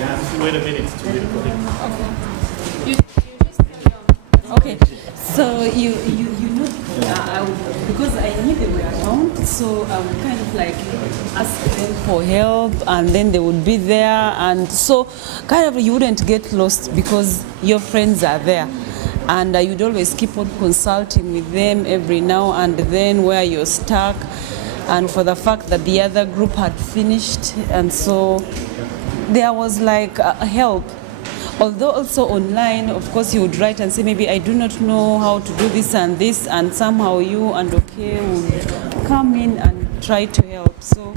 Wait a minute to wait for him. You just carry on. Okay, so you know, because I knew they were around, so I would kind of like ask them for help, and then they would be there, and so kind of you wouldn't get lost because your friends are there. And you'd always keep on consulting with them every now and then where you're stuck, and for the fact that the other group had finished, and so there was like a help. Although also online, of course, you would write and say, maybe I do not know how to do this, and somehow you and OK would come in and try to help. So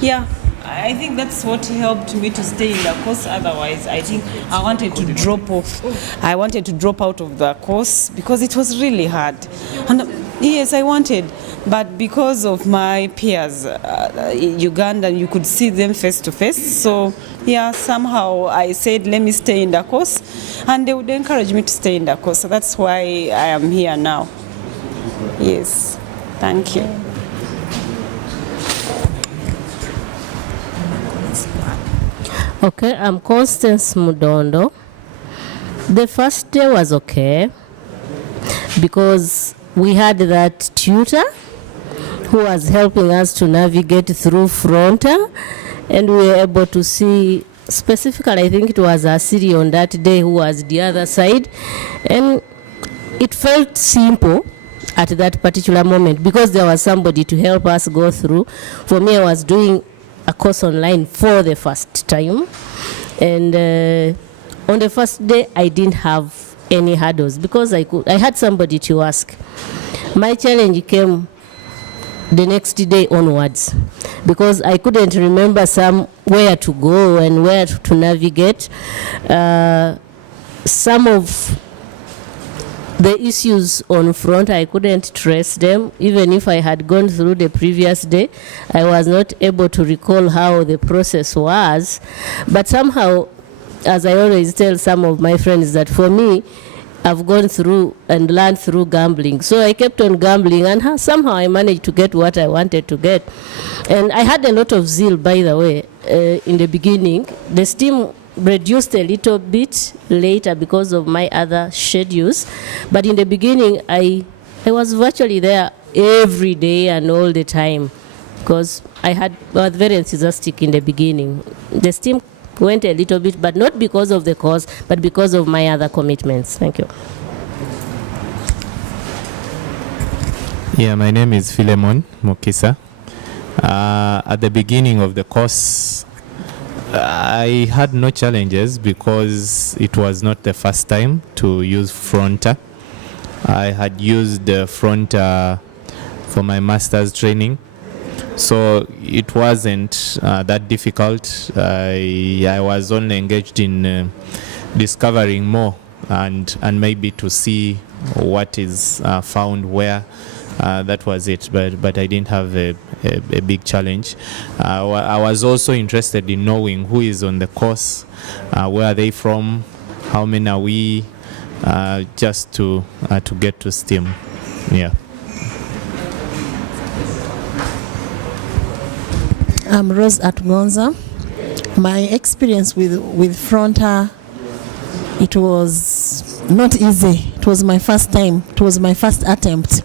yeah, I think that's what helped me to stay in the course. Otherwise, I think I wanted to drop off. I wanted to drop out of the course because it was really hard. And yes, I wanted, but because of my peers in Uganda, you could see them face to face. So yeah, somehow I said, let me stay in the course, and they would encourage me to stay in the course. So that's why I am here now. Yes, thank you. Okay, I'm Constance Mudondo. The first day was okay because we had that tutor who was helping us to navigate through Fronta, and we were able to see specifically, I think it was Asiri on that day who was the other side, and it felt simple at that particular moment because there was somebody to help us go through. For me, I was doing a course online for the first time, and on the first day I didn't have any hurdles because I had somebody to ask. My challenge came the next day onwards because I couldn't remember where to go and where to navigate. Some of the issues on front, I couldn't trace them. Even if I had gone through the previous day, I was not able to recall how the process was. But somehow, as I always tell some of my friends, that for me, I've gone through and learned through gambling. So I kept on gambling, and somehow I managed to get what I wanted to get. And I had a lot of zeal, by the way, in the beginning. The steam reduced a little bit later because of my other schedules, but in the beginning I was virtually there every day and all the time because I was very enthusiastic in the beginning. The steam went a little bit, but not because of the course, but because of my other commitments. Thank you. Yeah, my name is Philemon Mokisa. At the beginning of the course, I had no challenges because it was not the first time to use Fronta. I had used Fronta for my master's training, so it wasn't that difficult. I was only engaged in discovering more and maybe to see what is found where. That was it, but I didn't have a big challenge. I was also interested in knowing who is on the course, where are they from, how many are we, just to get to STEAM. Yeah. I'm Rose Atgonza. My experience with Fronta, it was not easy. It was my first time. It was my first attempt.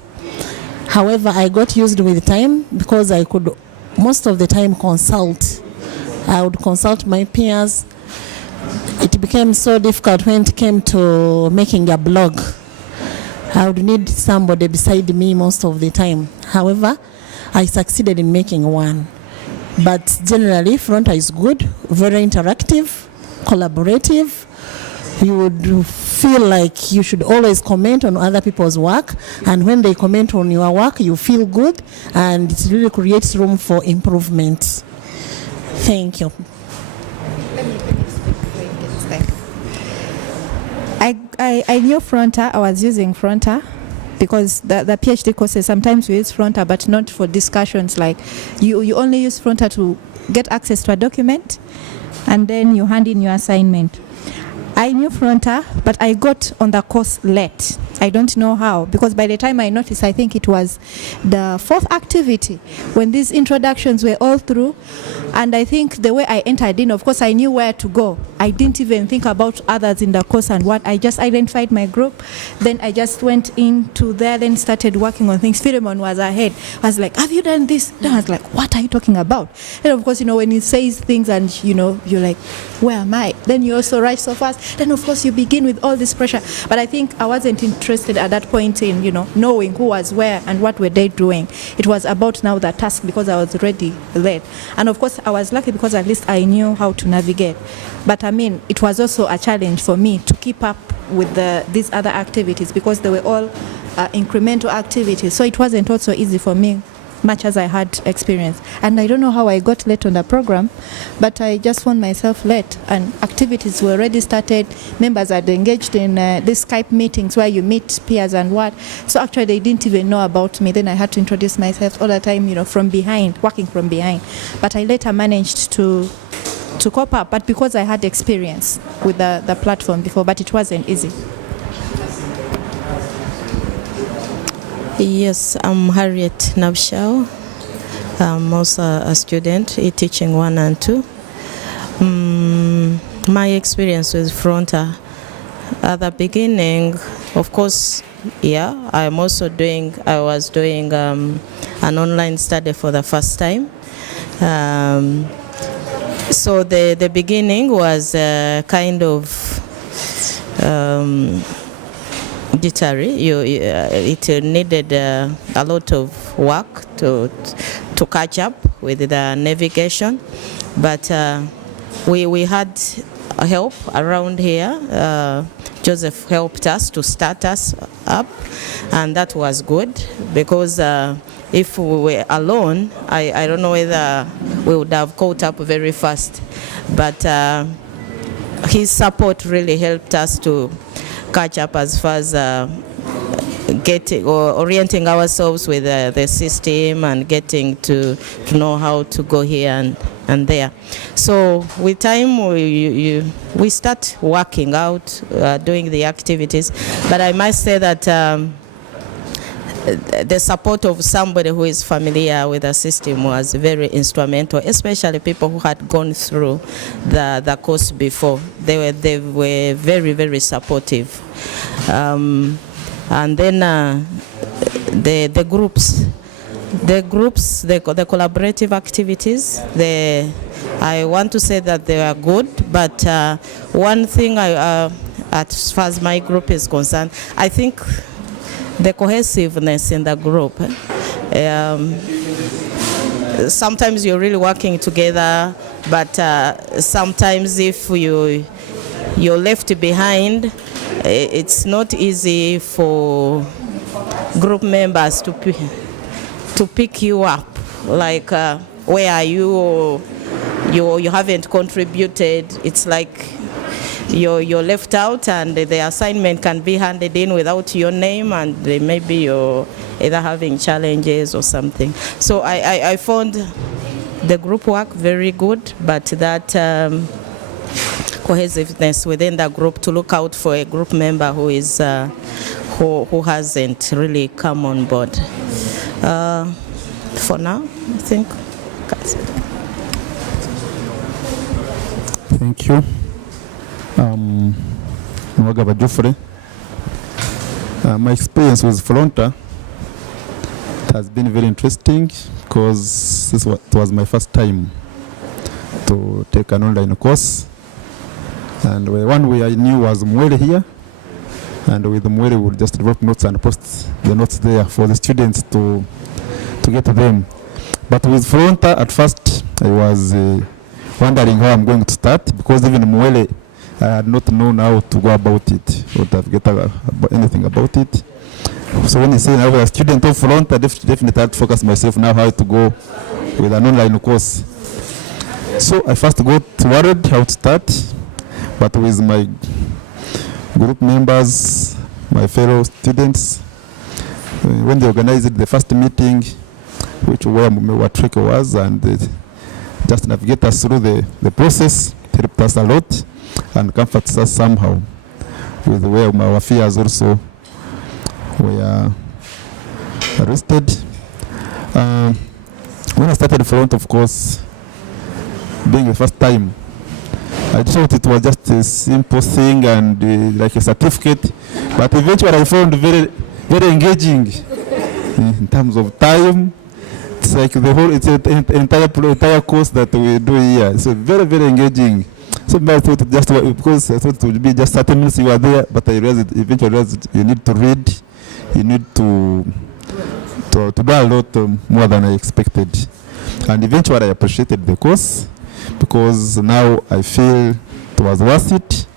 However, I got used with time because I could most of the time consult. I would consult my peers. It became so difficult when it came to making a blog. I would need somebody beside me most of the time. However, I succeeded in making one. But generally, Fronta is good, very interactive, collaborative. You would feel like you should always comment on other people's work, and when they comment on your work, you feel good, and it really creates room for improvement. Thank you. I knew Fronta. I was using Fronta because the PhD courses sometimes we use Fronta, but not for discussions. Like you only use Fronta to get access to a document, and then you hand in your assignment. I knew Fronta, but I got on the course late. I don't know how, because by the time I noticed, I think it was the fourth activity when these introductions were all through. And I think the way I entered in, of course, I knew where to go. I didn't even think about others in the course and what. I just identified my group. Then I just went into there, then started working on things. Philemon was ahead. I was like, have you done this? Then I was like, what are you talking about? And of course, when he says things and, you're like, where am I? Then you also write so fast. Then, of course, you begin with all this pressure. But I think I wasn't interested at that point in, knowing who was where and what were they doing. It was about now the task, because I was already led. And of course, I was lucky because at least I knew how to navigate. But I mean, it was also a challenge for me to keep up with these other activities, because they were all incremental activities. So it wasn't also easy for me, much as I had experience. And I don't know how I got late on the program, but I just found myself late, and activities were already started. Members had engaged in these Skype meetings where you meet peers and what. So actually they didn't even know about me. Then I had to introduce myself all the time, from behind, working from behind. But I later managed to cope up, but because I had experience with the platform before, but it wasn't easy. Yes, I'm Harriet Nabshao. I'm also a student, Eteaching I and II. My experience with Fronta, at the beginning, of course, I was doing an online study for the first time. So the beginning was kind of jittery. It needed a lot of work to catch up with the navigation, but we had help around here. Joseph helped us to start us up, and that was good, because if we were alone, I don't know whether we would have caught up very fast, but his support really helped us to catch up as far as getting or orienting ourselves with the system and getting to know how to go here and there. So with time we start working out, doing the activities, but I must say that the support of somebody who is familiar with the system was very instrumental, especially people who had gone through the course before. They were very, very supportive. And then the groups, the collaborative activities, I want to say that they were good, but one thing as far as my group is concerned, I think the cohesiveness in the group. Sometimes you're really working together, but sometimes if you're left behind, it's not easy for group members to pick you up. Like, where are you? Or you haven't contributed. It's like you're left out, and the assignment can be handed in without your name, and maybe you're either having challenges or something. So I found the group work very good, but that cohesiveness within the group, to look out for a group member who is who hasn't really come on board. For now, I think. Thank you. Mwagaba Jofre. My experience with Fronta has been very interesting, because it was my first time to take an online course. And one way I knew was Mwele here, and with Mwele we would just develop notes and post the notes there for the students to get to them. But with Fronta, at first I was wondering how I'm going to start, because even Mwele, I had not known how to go about it, or to get anything about it. So when you say I was a student of Fronta, I definitely had to focus myself now how to go with an online course. So I first got worried how to start, but with my group members, my fellow students, when they organized the first meeting, which where what trick was, and just navigate us through the process, helped us a lot and comforts us somehow with where our fears also were arrested. When I started front, of course, being the first time, I thought it was just a simple thing and like a certificate, but eventually I found very, very engaging in terms of time. It's like it's an entire course that we do here. So very, very engaging. So I thought it just because I thought it would be just 30 minutes you were there, but I realized eventually you need to read, you need to do a lot more than I expected, and eventually I appreciated the course because now I feel it was worth it,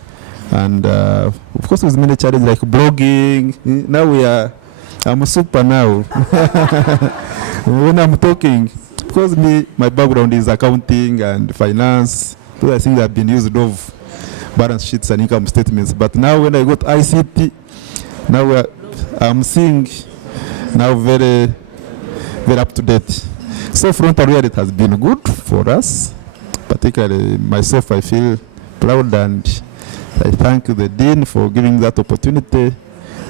and of course with many challenges like blogging. Now I'm super now when I'm talking, because my background is accounting and finance. So I think I've been used of balance sheets and income statements, but now when I got ICT, now I'm seeing now very, very up to date. So frontal really it has been good for us, particularly myself. I feel proud and I thank the Dean for giving that opportunity,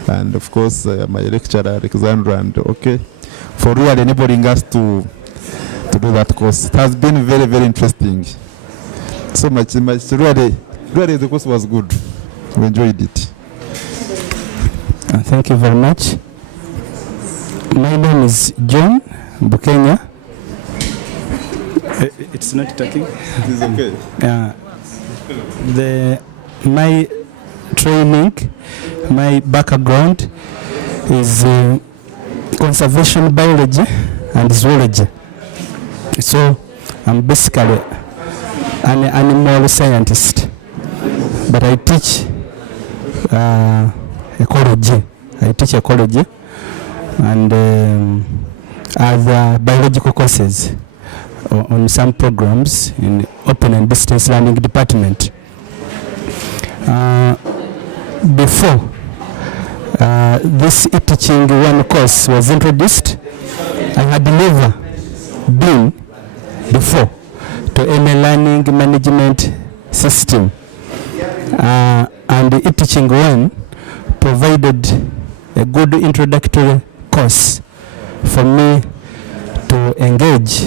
and of course my lecturer Alexandra, and for really enabling us to do that course. It has been very, very interesting. So much really the course was good. We enjoyed it. Thank you very much. My name is John Bukenya. It's not talking. It is okay. My training, my background is conservation biology and zoology. So I'm basically an animal scientist, but I teach ecology. I teach ecology and other biological courses on some programs in open and distance learning department. Before this Eteaching I course was introduced, I had never been before to any learning management system, and the Eteaching I provided a good introductory course for me to engage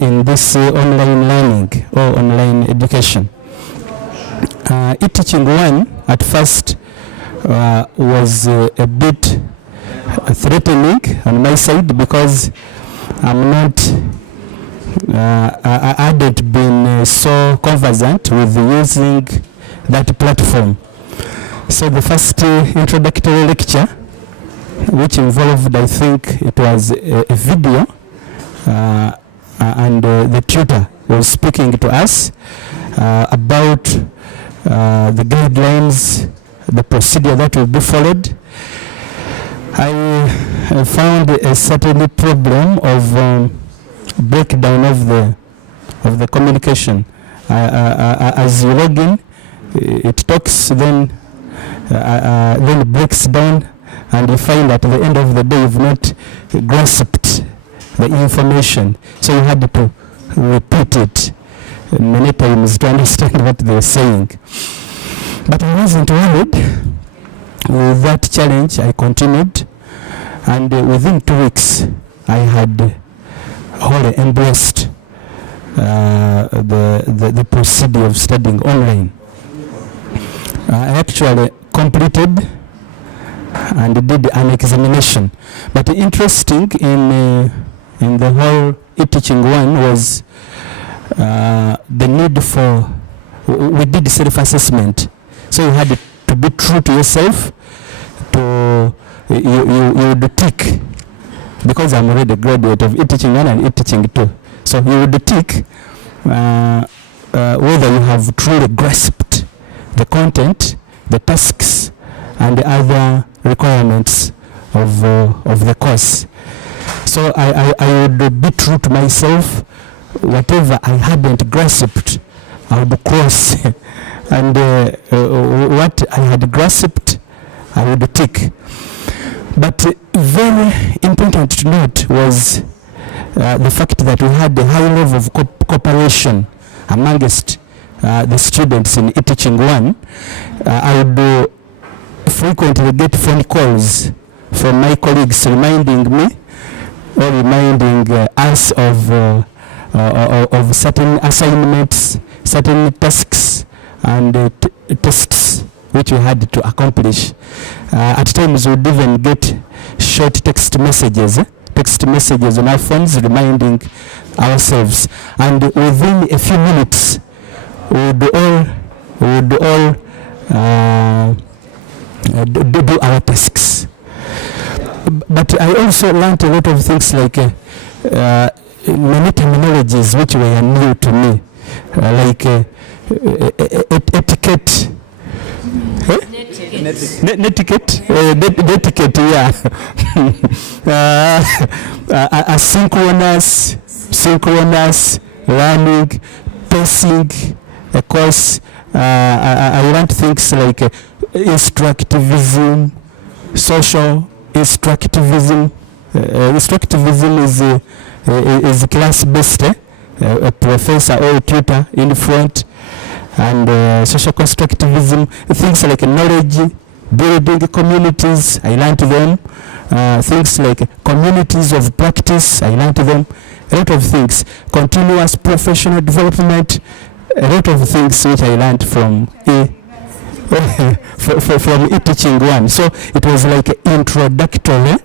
in this online learning or online education. Eteaching I at first was a bit threatening on my side because I'm not I hadn't been so conversant with using that platform. So the first introductory lecture, which involved, I think it was a video, and the tutor was speaking to us about the guidelines, the procedure that will be followed. I found a certain problem of breakdown of the communication. As you log in, it talks, then it breaks down, and you find at the end of the day you've not grasped the information. So you had to repeat it many times to understand what they're saying. But I wasn't worried. With that challenge, I continued, and within 2 weeks, I had wholly embraced the procedure of studying online. I actually completed and did an examination. But interesting in the whole Eteaching I was the need for, we did self-assessment. So you had to be true to yourself, you would tick, because I'm already a graduate of Eteaching I and Eteaching II. So you would tick whether you have truly grasped the content, the tasks, and the other requirements of the course. So I would be true to myself. Whatever I hadn't grasped, I would cross. And what I had grasped, I would tick. But very important to note was the fact that we had a high level of cooperation amongst the students in Eteaching I. I would frequently get phone calls from my colleagues reminding me or reminding us of certain assignments, certain tasks, and tests which we had to accomplish. At times, we'd even get short text messages on our phones reminding ourselves, and within a few minutes, we would all do our tasks. But I also learned a lot of things like many terminologies which were new to me, like etiquette. Netiquette, yeah. Synchronous learning, pacing a course. I learned things like instructivism, social instructivism. Instructivism is class-based, a professor or a tutor in front, and social constructivism, things like knowledge building communities, I learned them. Things like communities of practice, I learned them. A lot of things. Continuous professional development, a lot of things which I learned from from Eteaching I. So it was like introductory,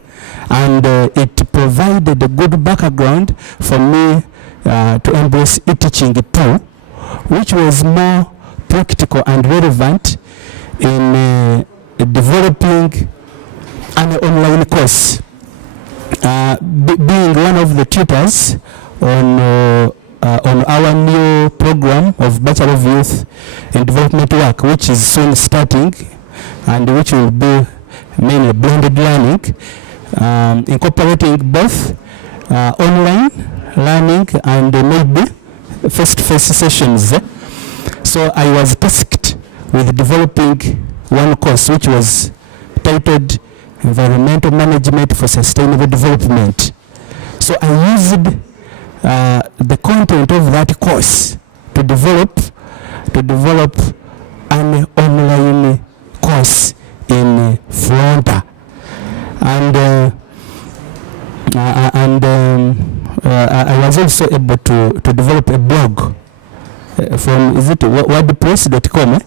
and it provided a good background for me to embrace Eteaching II, which was more practical and relevant in developing an online course. Being one of the tutors on our new program of Bachelor of Youth in Development Work, which is soon starting and which will be mainly blended learning, incorporating both online learning and maybe face-to-face sessions. So I was tasked with developing one course which was titled Environmental Management for Sustainable Development. So I used the content of that course to develop an online course in Fronta, and I was also able to develop a blog from wordpress.com.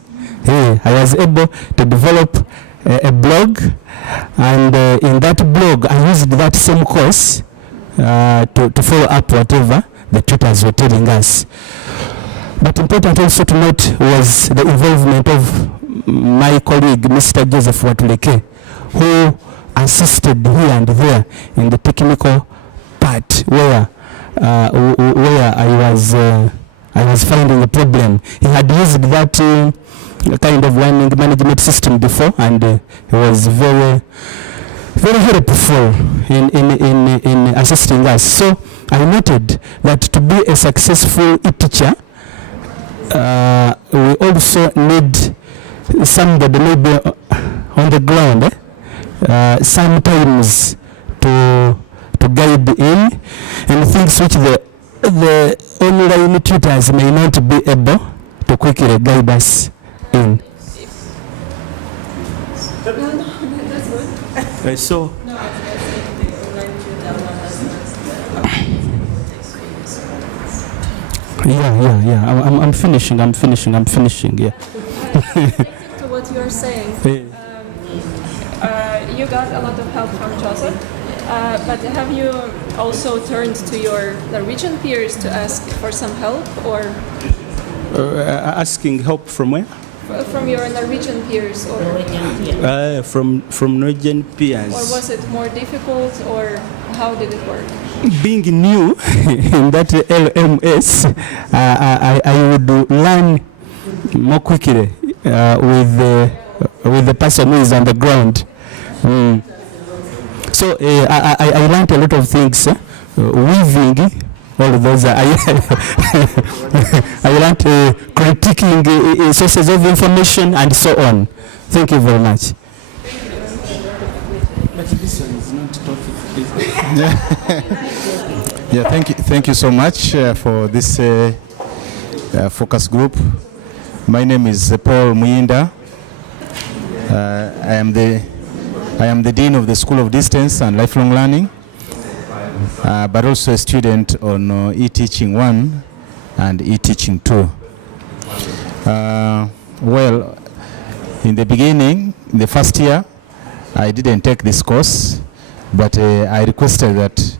I was able to develop a blog, and in that blog I used that same course to follow up whatever the tutors were telling us. But important also to note was the involvement of my colleague Mr. Joseph Watuleke, who assisted here and there in the technical part where I was finding a problem. He had used that kind of learning management system before, and he was very helpful in assisting us. So I noted that to be a successful teacher, we also need somebody maybe on the ground, sometimes to guide in, and things which the online tutors may not be able to quickly guide us in. So yeah. I'm finishing. Yeah. To what you are saying, you got a lot of help from Joseph, but have you also turned to your Norwegian peers to ask for some help, or asking help from where? From your Norwegian peers, or from Norwegian peers? Or was it more difficult, or how did it work? Being new in that LMS, I would learn more quickly with the person who is on the ground. So I learned a lot of things, weaving. All of those I learned critiquing sources of information and so on. Thank you very much. But this one is not topic. Yeah, thank you so much for this focus group. My name is Paul Muyinda. I am the Dean of the School of Distance and Lifelong Learning, but also a student on Eteaching I and Eteaching II. Well, in the beginning, in the first year, I didn't take this course, but I requested that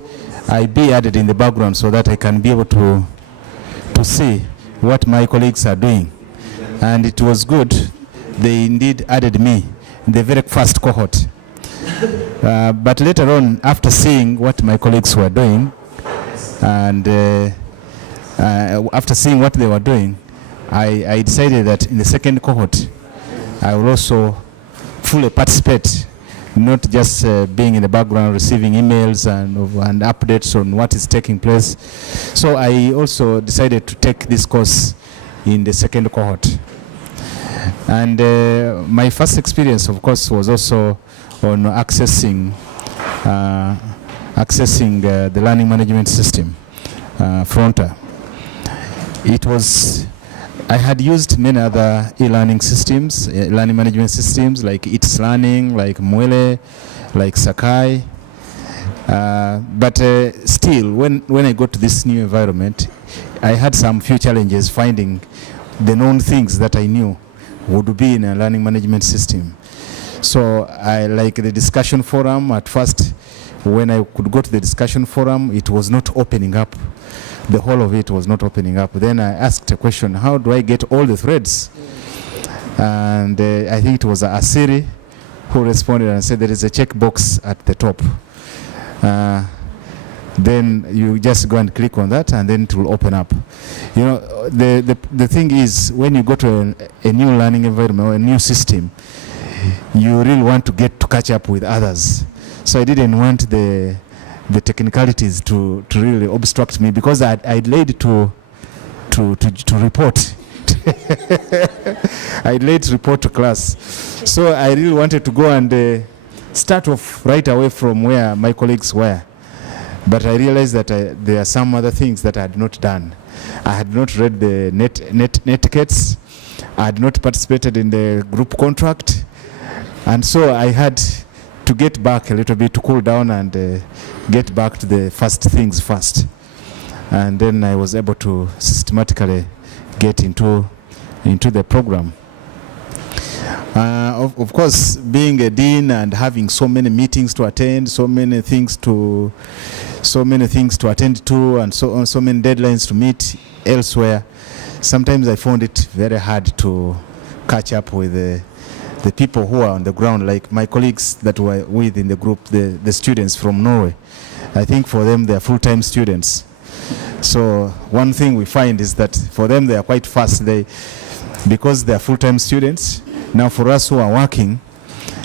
I be added in the background so that I can be able to see what my colleagues are doing. And it was good. They indeed added me in the very first cohort. But later on, after seeing what my colleagues were doing, and after seeing what they were doing, I decided that in the second cohort, I will also fully participate, not just being in the background receiving emails and updates on what is taking place. So I also decided to take this course in the second cohort. And my first experience, of course, was also on accessing the learning management system, Fronta. I had used many other e-learning systems, learning management systems like It's Learning, like Mwele, like Sakai. But still, when I got to this new environment, I had some few challenges finding the known things that I knew would be in a learning management system. So I like the discussion forum. At first, when I could go to the discussion forum, it was not opening up. The whole of it was not opening up. Then I asked a question, how do I get all the threads? And I think it was Asiri who responded and said there is a checkbox at the top. Then you just go and click on that and then it will open up. You know, the thing is, when you go to a new learning environment or a new system, you really want to get to catch up with others. So I didn't want the technicalities to really obstruct me, because I'd laid to report. I'd laid to report to class. So I really wanted to go and start off right away from where my colleagues were. But I realized that there are some other things that I had not done. I had not read the netiquettes. I had not participated in the group contract. And so I had to get back a little bit to cool down and get back to the first things first. And then I was able to systematically get into the program. Of course, being a dean and having so many meetings to attend, so many things to attend to, and so many deadlines to meet elsewhere, sometimes I found it very hard to catch up with the people who are on the ground, like my colleagues that were within the group, the students from Norway. I think for them, they are full-time students. So one thing we find is that for them, they are quite fast. Because they are full-time students. Now for us who are working,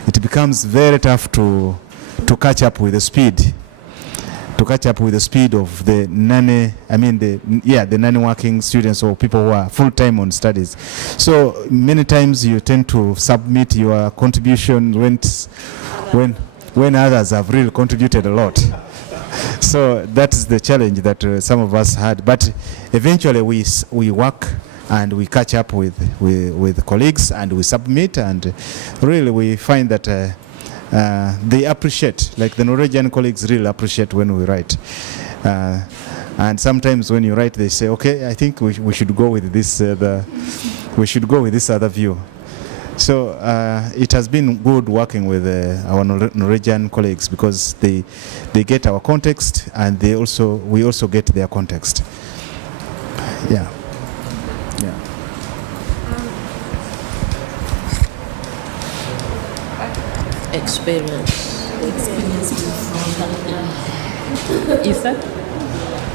it becomes very tough to catch up with the speed. To catch up with the speed of the non-working students or people who are full-time on studies. So many times you tend to submit your contribution when others have really contributed a lot. So that's the challenge that some of us had. But eventually we work and we catch up with colleagues and we submit, and really we find that they appreciate, like the Norwegian colleagues really appreciate when we write. And sometimes when you write, they say, okay, I think we should go with this other view. So it has been good working with our Norwegian colleagues, because they get our context and we also get their context. Yeah. Experience Is that?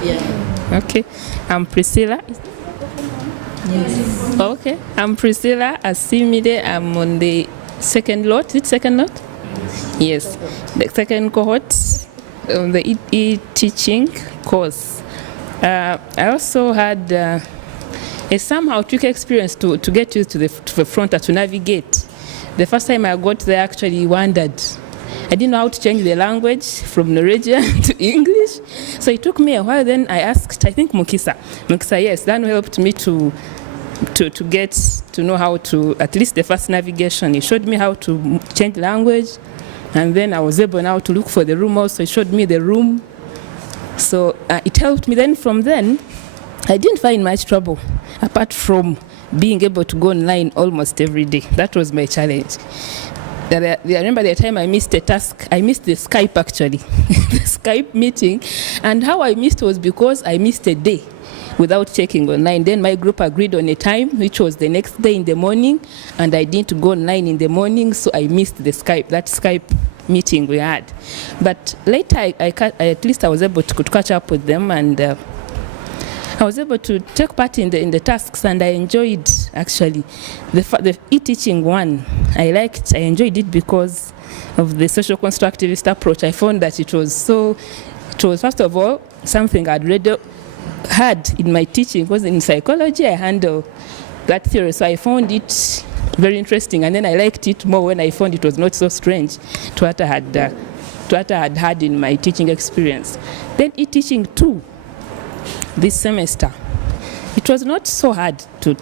Yeah. Okay. I'm Priscilla. Yes. Okay. I'm Priscilla Asimide. I'm on the second lot. Is it second lot? Yes. The second cohort on the e-teaching course. I also had a somehow tricky experience to get used to the Fronta, to navigate. The first time I got there, I actually wondered. I didn't know how to change the language from Norwegian to English. So it took me a while. Then I asked, I think Mukisa, yes, that helped me to to get to know how to, at least the first navigation. He showed me how to change language, and then I was able now to look for the room also. He showed me the room. So it helped me. Then from then, I didn't find much trouble, apart from being able to go online almost every day. That was my challenge. I remember the time I missed a task. I missed the Skype actually, the Skype meeting. And how I missed was because I missed a day without checking online. Then my group agreed on a time, which was the next day in the morning, and I didn't go online in the morning, so I missed the that Skype meeting we had. But later, at least I was able to catch up with them, and I was able to take part in the tasks, and I enjoyed actually the e-teaching one. I enjoyed it because of the social constructivist approach. I found that it was first of all something I'd already had in my teaching, because in psychology I handle that theory, so I found it very interesting, and then I liked it more when I found it was not so strange to what I had in my teaching experience. Then e-teaching II, this semester, it was not so hard to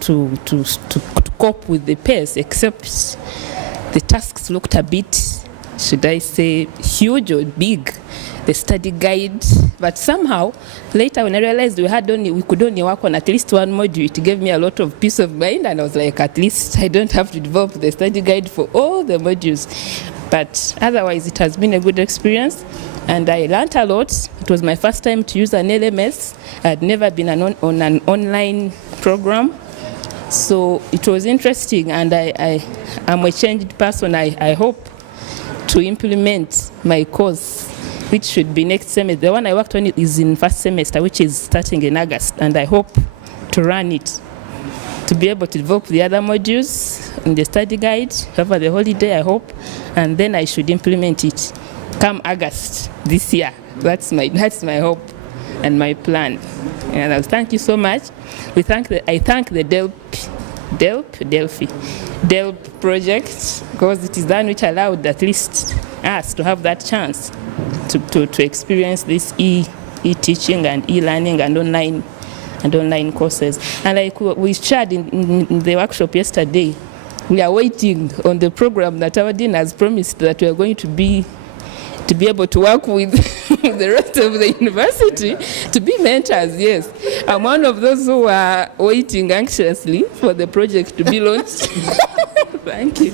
cope with the pace, except the tasks looked a bit, should I say, huge or big, the study guide. But somehow later when I realized we could only work on at least one module, it gave me a lot of peace of mind, and I was like, at least I don't have to develop the study guide for all the modules. But otherwise it has been a good experience, and I learned a lot. It was my first time to use an LMS. I had never been on an online program, so it was interesting, and I am a changed person. I hope to implement my course, which should be next semester. The one I worked on is in first semester, which is starting in August, and I hope to run it, to be able to develop the other modules in the study guide over the holiday, I hope, and then I should implement it come August this year. That's my hope and my plan. And I'll thank you so much. I thank the DELP project, because it is that which allowed at least us to have that chance to experience this e-teaching and e-learning and online courses. And like we shared in the workshop yesterday, we are waiting on the program that our dean has promised that we are going to be able to work with the rest of the university to be mentors. Yes, I'm one of those who are waiting anxiously for the project to be launched. Thank you.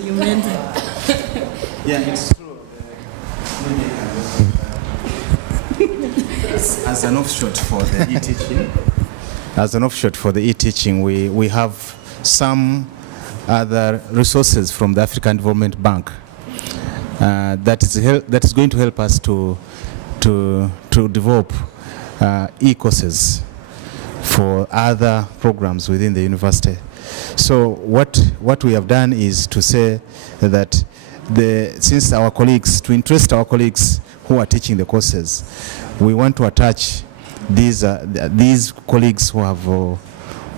Yeah, it's true. As an offshoot for the e-teaching, we have some other resources from the African Development Bank that is going to help us to develop e-courses for other programs within the university. So what we have done is to say that since our colleagues, to interest our colleagues who are teaching the courses, we want to attach these colleagues who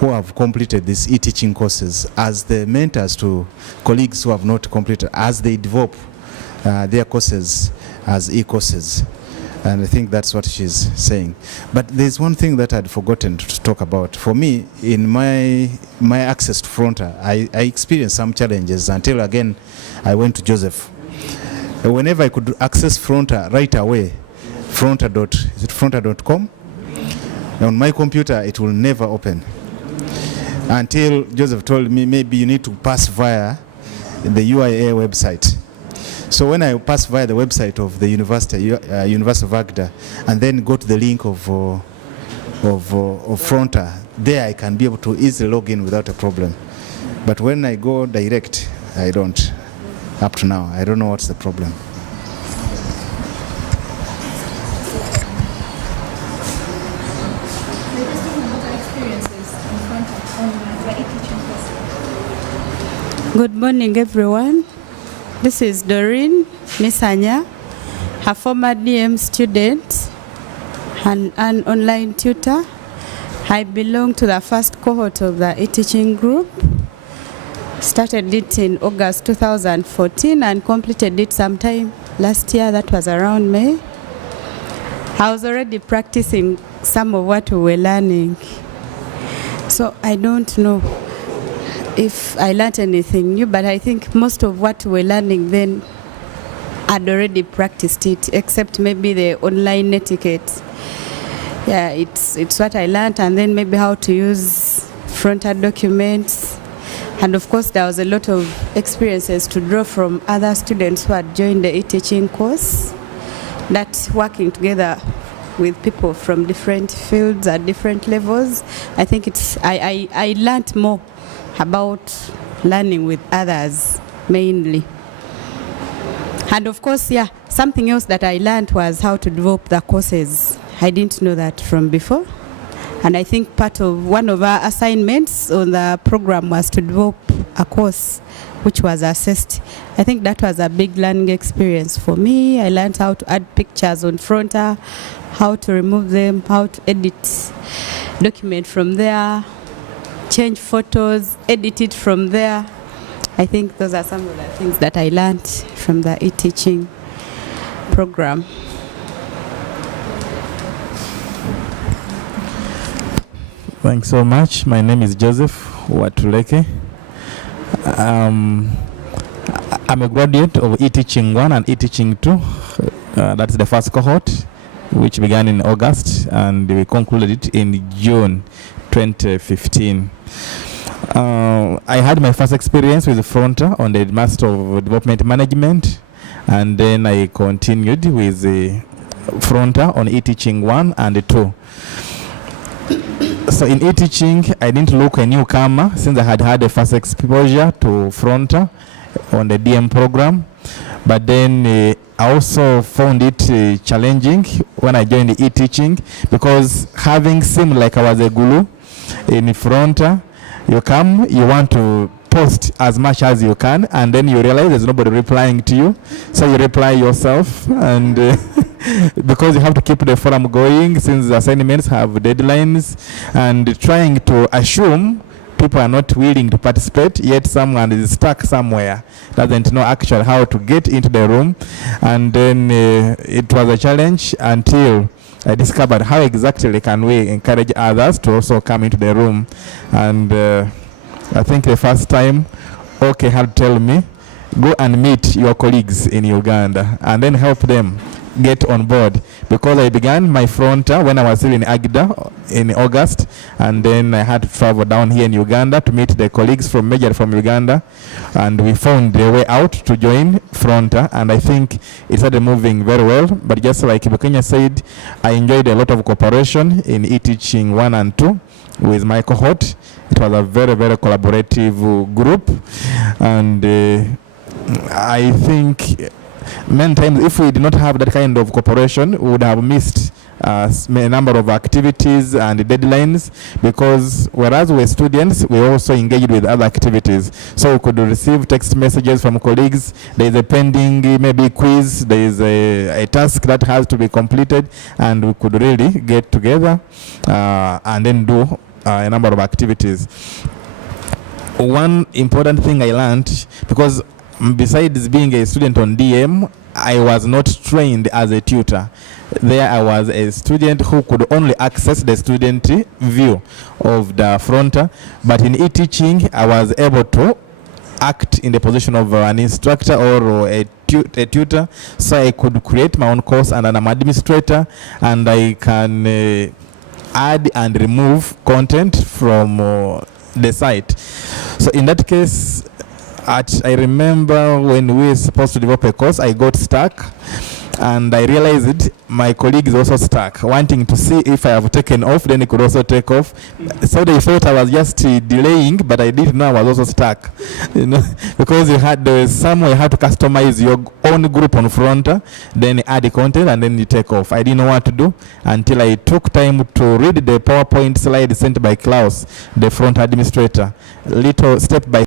have completed these e-teaching courses as the mentors to colleagues who have not completed, as they develop their courses as e-courses. And I think that's what she's saying. But there's one thing that I'd forgotten to talk about. For me, in my access to Fronta, I experienced some challenges until again I went to Joseph. Whenever I could access Fronta right away, fronta.com, on my computer it will never open. Until Joseph told me maybe you need to pass via the UIA website. So when I pass via the website of the University of Agda, and then go to the link of Fronta, there I can be able to easily log in without a problem. But when I go direct, I don't. Up to now, I don't know what's the problem. Good morning, everyone. This is Doreen Misanya, a former DM student and an online tutor. I belong to the first cohort of the e-teaching group. Started it in August 2014 and completed it sometime last year. That was around May. I was already practicing some of what we were learning. So I don't know if I learned anything new, but I think most of what we're learning then I'd already practiced it, except maybe the online etiquette. Yeah, it's what I learned, and then maybe how to use frontal documents. And of course, there was a lot of experiences to draw from other students who had joined the e-teaching course, that working together with people from different fields at different levels. I think I learned more about learning with others mainly. And of course, yeah, something else that I learned was how to develop the courses. I didn't know that from before. And I think one of our assignments on the program was to develop a course which was assessed. I think that was a big learning experience for me. I learned how to add pictures on Fronta, how to remove them, how to edit document from there, change photos, edit it from there. I think those are some of the things that I learned from the e-teaching program. Thanks so much. My name is Joseph Watuleke. I'm a graduate of Eteaching I and Eteaching II. That's the first cohort, which began in August, and we concluded it in June 2015. I had my first experience with Fronta on the Master of Development Management, and then I continued with Fronta on Eteaching I and II. So in e-teaching, I didn't look a newcomer since I had a first exposure to Fronta on the DM program. But then I also found it challenging when I joined the e-teaching, because having seemed like I was a guru in Fronta, you want to post as much as you can, and then you realize there's nobody replying to you, so you reply yourself, and because you have to keep the forum going since the assignments have deadlines, and trying to assume people are not willing to participate, yet someone is stuck somewhere, doesn't know actually how to get into the room. And then it was a challenge until I discovered how exactly can we encourage others to also come into the room. And I think the first time, OK had to tell me, go and meet your colleagues in Uganda and then help them get on board, because I began my Fronta when I was still in Agda in August, and then I had to travel down here in Uganda to meet the colleagues from Uganda, and we found the way out to join Fronta, and I think it started moving very well. But just like Ibukenya said, I enjoyed a lot of cooperation in e-teaching I and II with my cohort. It was a very, very collaborative group, and I think many times if we did not have that kind of cooperation, we would have missed a number of activities and deadlines, because whereas we're students, we also engaged with other activities. So we could receive text messages from colleagues, there is a pending maybe quiz, there is a task that has to be completed, and we could really get together and then do a number of activities. One important thing I learned, because besides being a student on DM, I was not trained as a tutor. There I was a student who could only access the student view of the Fronta, but in e-teaching I was able to act in the position of an instructor or a tutor, so I could create my own course, and I'm an administrator, and I can add and remove content from the site. So in that case, I remember when we were supposed to develop a course, I got stuck, and I realized my colleague is also stuck, wanting to see if I have taken off, then he could also take off. So they thought I was just delaying, but I didn't know I was also stuck, because there was some way you had to customize your own group on Fronta, then add the content, and then you take off. I didn't know what to do until I took time to read the PowerPoint slide sent by Klaus, the Fronta administrator, little step by